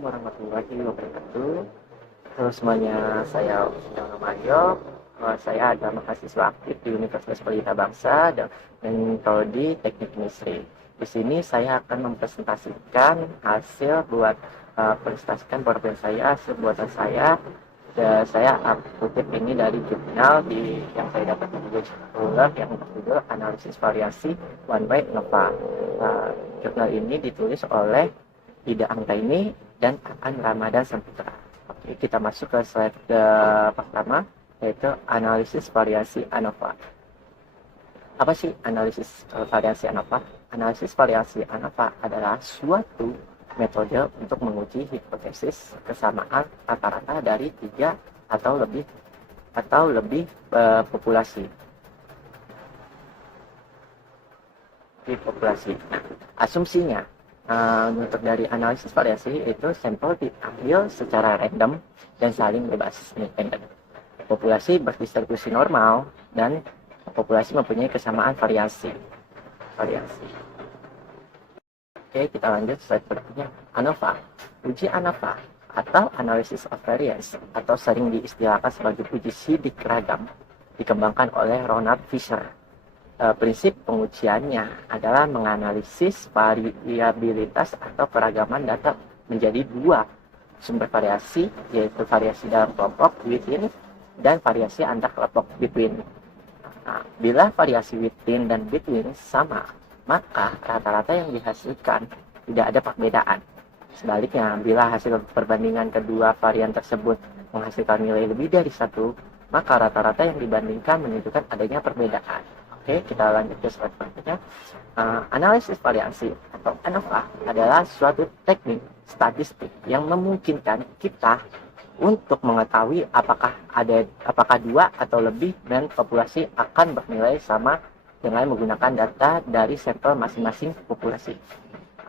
Assalamualaikum warahmatullahi wabarakatuh. Halo semuanya, saya Ujang Mario. Saya adalah mahasiswa aktif di Universitas Pelita Bangsa dan Prodi Teknik Industri. Di sini saya akan mempresentasikan hasil presentasikan PowerPoint saya, hasil buatan saya. Dan saya kutip ini dari jurnal yang saya dapat di Google yang berjudul Analisis Variasi One Way Nova. Jurnal ini ditulis oleh Ida Angtaini dan Aan Ramadan Saputra. Oke, kita masuk ke slide pertama, yaitu analisis variasi ANOVA. Apa sih analisis variasi ANOVA? Analisis variasi ANOVA adalah suatu metode untuk menguji hipotesis kesamaan rata-rata dari 3 atau lebih populasi. Nah, asumsinya untuk dari analisis variasi itu sampel diambil secara random dan saling bebas independen. Populasi berdistribusi normal dan populasi mempunyai kesamaan variasi. Oke, kita lanjut slide berikutnya. ANOVA. Uji ANOVA atau Analysis of Variance atau sering diistilahkan sebagai uji sidik ragam dikembangkan oleh Ronald Fisher. Prinsip pengujiannya adalah menganalisis variabilitas atau keragaman data menjadi 2 sumber variasi, yaitu variasi dalam kelompok within dan variasi antar kelompok between. Nah, bila variasi within dan between sama, maka rata-rata yang dihasilkan tidak ada perbedaan. Sebaliknya, bila hasil perbandingan kedua varian tersebut menghasilkan nilai lebih dari 1, maka rata-rata yang dibandingkan menunjukkan adanya perbedaan. Oke, kita lanjut ke slide berikutnya. Analisis variasi atau ANOVA adalah suatu teknik statistik yang memungkinkan kita untuk mengetahui apakah 2 atau lebih dan populasi akan bernilai sama dengan menggunakan data dari sampel masing-masing populasi.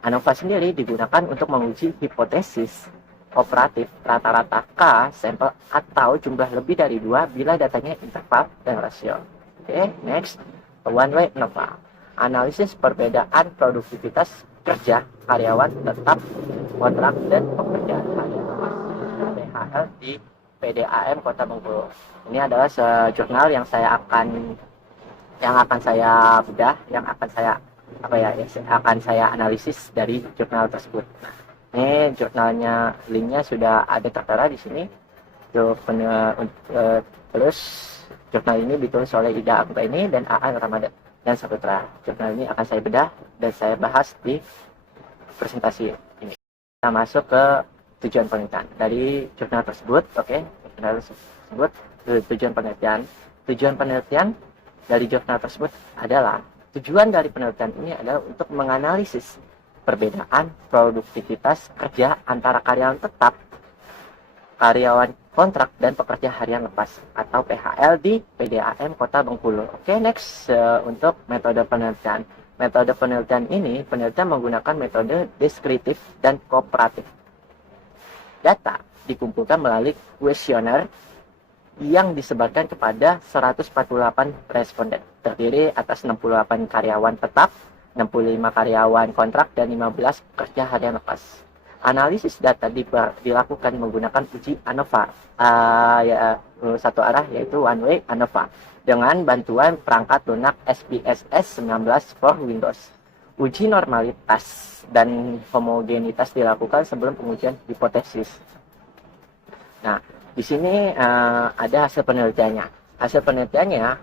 ANOVA sendiri digunakan untuk menguji hipotesis operatif rata-rata K sampel atau jumlah lebih dari 2 bila datanya interval dan rasio. Oke, next. One Way Nova. Analisis perbedaan produktivitas kerja karyawan tetap, kontrak, dan pekerjaan harian lepas PHL di PDAM Kota Bengkulu. Ini adalah jurnal yang akan saya bedah, yang akan saya analisis dari jurnal tersebut. Ini jurnalnya, linknya sudah ada tertera di sini. Terus jurnal ini ditulis oleh Ida Angtaini dan Aan Ramadan dan Saputra. Jurnal ini akan saya bedah dan saya bahas di presentasi ini. Kita masuk ke tujuan penelitian dari jurnal tersebut. Oke, jurnal tersebut tujuan penelitian. Tujuan penelitian dari jurnal tersebut adalah tujuan dari penelitian ini adalah untuk menganalisis perbedaan produktivitas kerja antara karyawan tetap, karyawan kontrak, dan pekerja harian lepas atau PHL di PDAM Kota Bengkulu. Oke, next, untuk metode penelitian. Metode penelitian ini, penelitian menggunakan metode deskriptif dan kooperatif. Data dikumpulkan melalui kuesioner yang disebarkan kepada 148 responden, terdiri atas 68 karyawan tetap, 65 karyawan kontrak, dan 15 pekerja harian lepas. Analisis data dilakukan menggunakan uji ANOVA, satu arah, yaitu One Way ANOVA, dengan bantuan perangkat lunak SPSS 19 for Windows. Uji normalitas dan homogenitas dilakukan sebelum pengujian hipotesis. Nah, di sini ada hasil penelitiannya. Hasil penelitiannya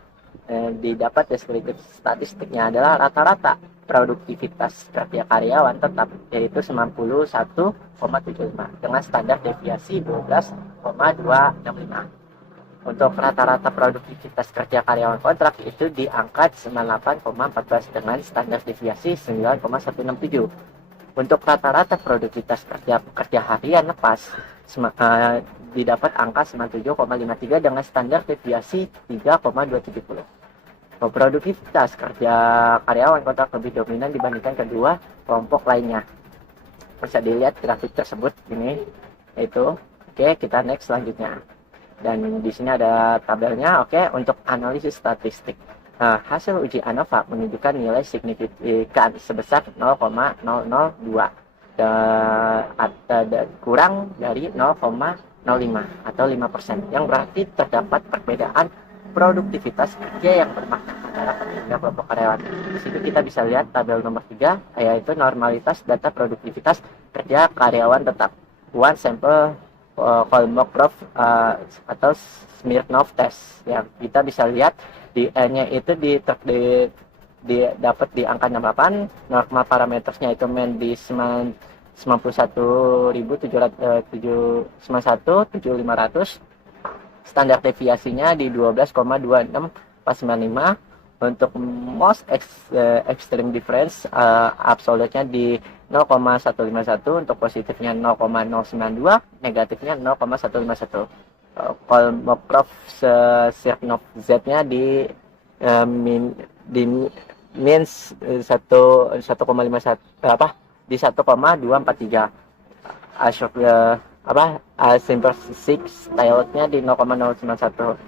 didapat deskriptif statistiknya adalah rata-rata produktivitas kerja karyawan tetap, yaitu 91,75 dengan standar deviasi 12,265. Untuk rata-rata produktivitas kerja karyawan kontrak itu di angka 98,14 dengan standar deviasi 9,167. Untuk rata-rata produktivitas pekerja harian lepas didapat angka 97,53 dengan standar deviasi 3,270. Produktivitas kerja karyawan kontrak lebih dominan dibandingkan kedua kelompok lainnya. Bisa dilihat grafik tersebut ini, itu. Oke, kita next selanjutnya. Dan di sini ada tabelnya. Oke, untuk analisis statistik. Nah, hasil uji ANOVA menunjukkan nilai signifikan sebesar 0,002 kurang dari 0,05 atau 5%, yang berarti terdapat perbedaan produktivitas kerja yang bermakna antara pekerja kelompok karyawan. Di situ kita bisa lihat tabel nomor 3, yaitu normalitas data produktivitas kerja karyawan tetap. One sample Kolmogorov atau Smirnov test, yang kita bisa lihat di N-nya itu dapat di angka 68, normal parametersnya itu main di 91.700, standar deviasinya di 12,26 pas 95. Untuk most extreme difference absolutnya di 0,151, untuk positifnya 0,092, negatifnya 0,151. Kolmogorov Smirnov Z-nya di means 1,51 di 1,243. Simple 6 Toyotnya di 0,091.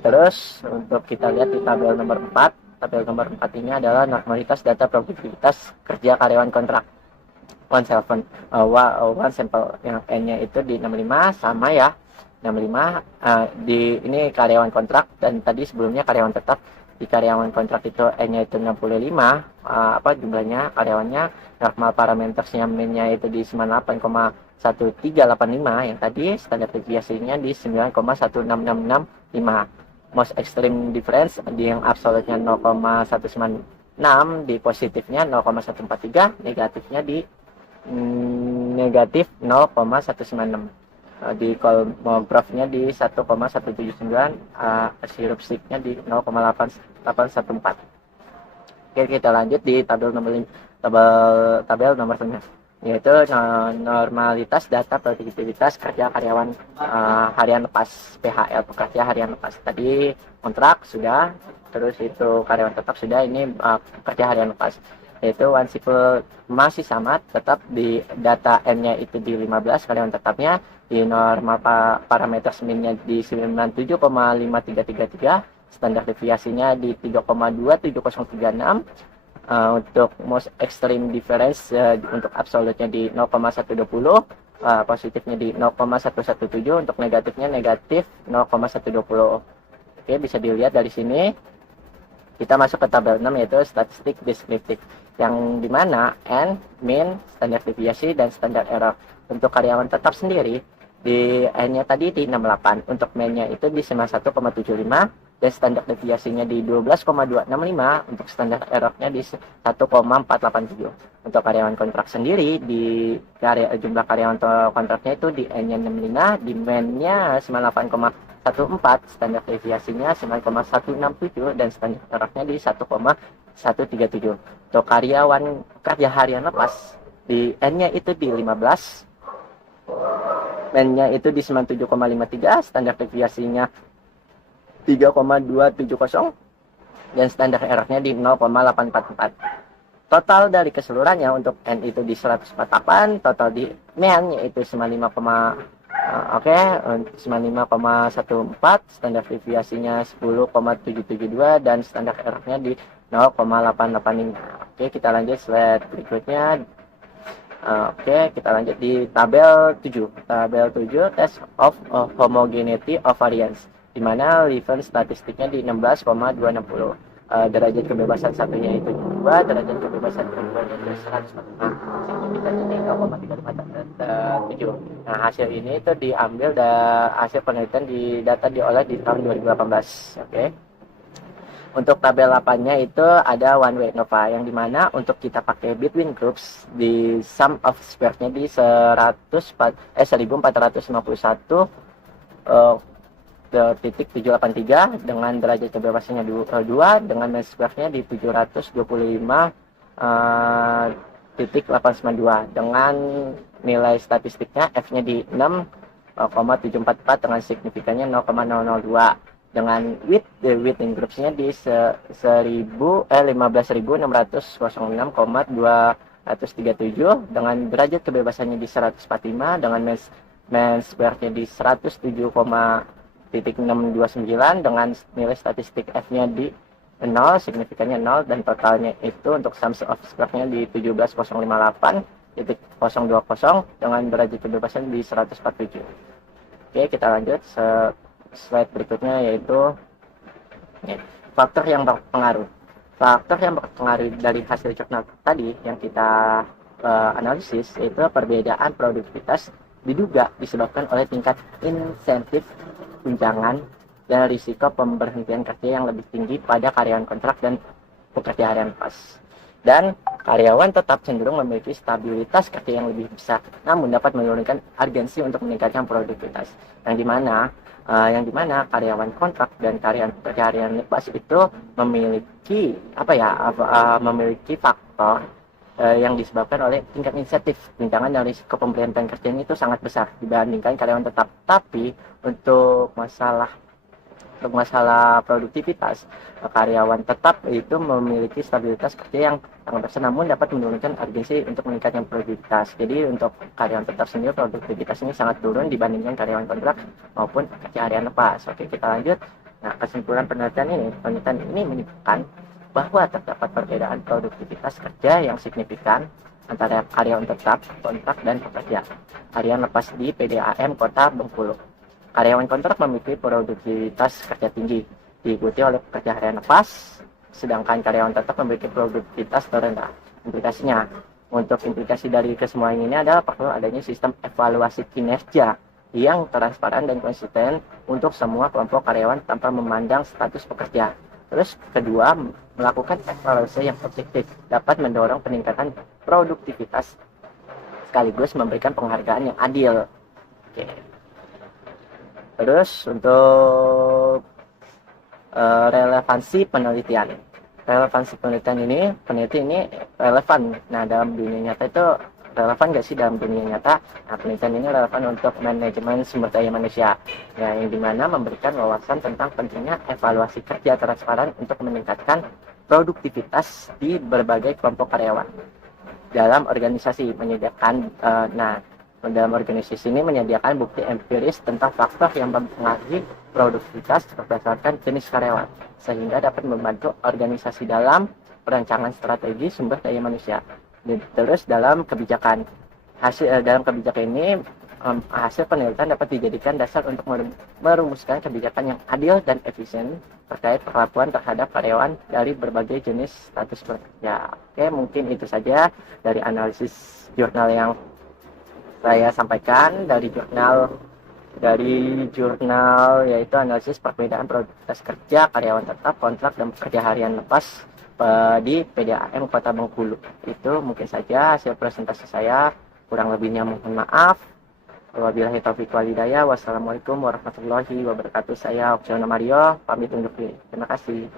Terus untuk kita lihat di tabel nomor 4. Tabel nomor 4 ini adalah normalitas data produktivitas kerja karyawan kontrak. One sampel yang N-nya itu di 65, sama ya. 65 di ini karyawan kontrak, dan tadi sebelumnya karyawan tetap. Di karyawan kontrak itu N-nya itu 65, jumlahnya karyawannya, normal parametersnya min-nya itu di 98,1385, yang tadi standar deviasinya di 9,16665. Most extreme difference di yang absolutnya 0,196, di positifnya 0,143, negatifnya di negatif 0,196. Di Kolmogorov-nya di 1,179, Smirnovnya di 0,814. Oke, kita lanjut di tabel nomor 9, yaitu normalitas data produktivitas kerja karyawan harian lepas, PHL, pekerja harian lepas. Tadi kontrak sudah, terus itu karyawan tetap sudah, ini pekerja harian lepas. Yaitu one simple masih sama, tetap di data N-nya itu di 15, karyawan tetapnya di normal parameter min-nya di 97,5333, standar deviasinya di 3,27036. Untuk most extreme difference untuk absolutnya di 0,120, positifnya di 0,117, untuk negatifnya negatif 0,120. Oke, bisa dilihat dari sini. Kita masuk ke tabel 6, yaitu statistik deskriptif, yang dimana N, min, standar deviasi, dan standar error. Untuk karyawan tetap sendiri, di N-nya tadi di 68, untuk min-nya itu di 91,75, dan standar deviasinya di 12,265, untuk standar error-nya di 1,487. Untuk karyawan kontrak sendiri, di jumlah karyawan kontraknya itu di N-nya 65, di min-nya 98,14, standar deviasinya 9,167, dan standar error-nya di 1,137. Untuk karyawan kerja harian lepas, di N-nya itu di 15, min-nya itu di 97,53, standar deviasinya 3,270, dan standar error-nya di 0,844. Total dari keseluruhannya untuk N itu di 148, total di min yaitu 95,14, standar deviasinya 10,772, dan standar error-nya di 0,885. Oke, kita lanjut slide berikutnya. Oke, kita lanjut di tabel 7. Tabel 7, test of homogeneity of variance, di mana Levin statistiknya di 16,260. Derajat kebebasan satunya itu 2, derajat kebebasan keduanya itu 145, signifikannya di 0,357. Nah, hasil ini itu diambil dari hasil penelitian data diolah di tahun 2018. Oke. Untuk tabel 8-nya itu ada one way ANOVA, yang dimana untuk kita pakai between groups di sum of squares-nya di 1451 titik 783, dengan derajat kebebasannya 2, dengan mean square-nya di 725 titik 892, dengan nilai statistiknya F-nya di 6,744, dengan signifikannya 0,002, dengan within groups-nya di 15.606,237, dengan derajat kebebasannya di 145, dengan mean square-nya di 107,629, dengan nilai statistik F-nya di 0, signifikannya 0, dan totalnya itu untuk sum of square-nya di 17,058, dengan derajat kebebasan di 147. Oke, kita lanjut slide berikutnya, yaitu faktor yang berpengaruh. Faktor yang berpengaruh dari hasil jurnal tadi yang kita analisis, yaitu perbedaan produktivitas diduga disebabkan oleh tingkat insentif tunjangan dan risiko pemberhentian kerja yang lebih tinggi pada karyawan kontrak dan pekerja harian lepas. Dan karyawan tetap cenderung memiliki stabilitas kerja yang lebih besar, namun dapat menurunkan urgensi untuk meningkatkan produktivitas. Yang dimana karyawan kontrak dan karyawan pekerja harian lepas itu memiliki memiliki faktor yang disebabkan oleh tingkat insentif tunjangan dan risiko pemberhentian kerjanya itu sangat besar dibandingkan karyawan tetap. Tapi untuk masalah produktivitas, karyawan tetap itu memiliki stabilitas kerja yang sangat besar, namun dapat menurunkan urgensi untuk meningkatkan produktivitas. Jadi untuk karyawan tetap sendiri produktivitas ini sangat turun dibandingkan karyawan kontrak maupun kerja harian lepas. Oke, kita lanjut. Nah, kesimpulan penelitian ini menunjukkan bahwa terdapat perbedaan produktivitas kerja yang signifikan antara karyawan tetap, kontrak, dan pekerja harian lepas di PDAM Kota Bengkulu. Karyawan kontrak memiliki produktivitas kerja tinggi, diikuti oleh pekerja harian lepas, sedangkan karyawan tetap memiliki produktivitas terendah. Implikasinya, untuk implikasi dari kesemuanya ini adalah perlu adanya sistem evaluasi kinerja yang transparan dan konsisten untuk semua kelompok karyawan tanpa memandang status pekerja. Terus kedua, melakukan evaluasi yang objektif dapat mendorong peningkatan produktivitas sekaligus memberikan penghargaan yang adil. Oke. Terus untuk relevansi penelitian. Relevansi penelitian ini, peneliti ini relevan. Nah, dalam dunia nyata itu relevan nggak sih dalam dunia nyata? Nah, penelitian ini relevan untuk manajemen sumber daya manusia, ya, yang dimana memberikan wawasan tentang pentingnya evaluasi kerja transparan untuk meningkatkan produktivitas di berbagai kelompok karyawan. Dalam organisasi dalam organisasi ini menyediakan bukti empiris tentang faktor yang mempengaruhi produktivitas berdasarkan jenis karyawan, sehingga dapat membantu organisasi dalam perancangan strategi sumber daya manusia. Terus dalam kebijakan ini, hasil penelitian dapat dijadikan dasar untuk merumuskan kebijakan yang adil dan efisien terkait perlakuan terhadap karyawan dari berbagai jenis status bekerja. Oke, mungkin itu saja dari analisis jurnal yang saya sampaikan dari jurnal yaitu analisis perbedaan produktivitas kerja karyawan tetap, kontrak, dan pekerja harian lepas di PDAM Kota Bengkulu. Itu mungkin saja hasil presentasi saya, kurang lebihnya mohon maaf. Wabillahi taufiq wal hidayah. Wassalamualaikum warahmatullahi wabarakatuh. Saya Opsiono Mario, pamit undur diri. Terima kasih.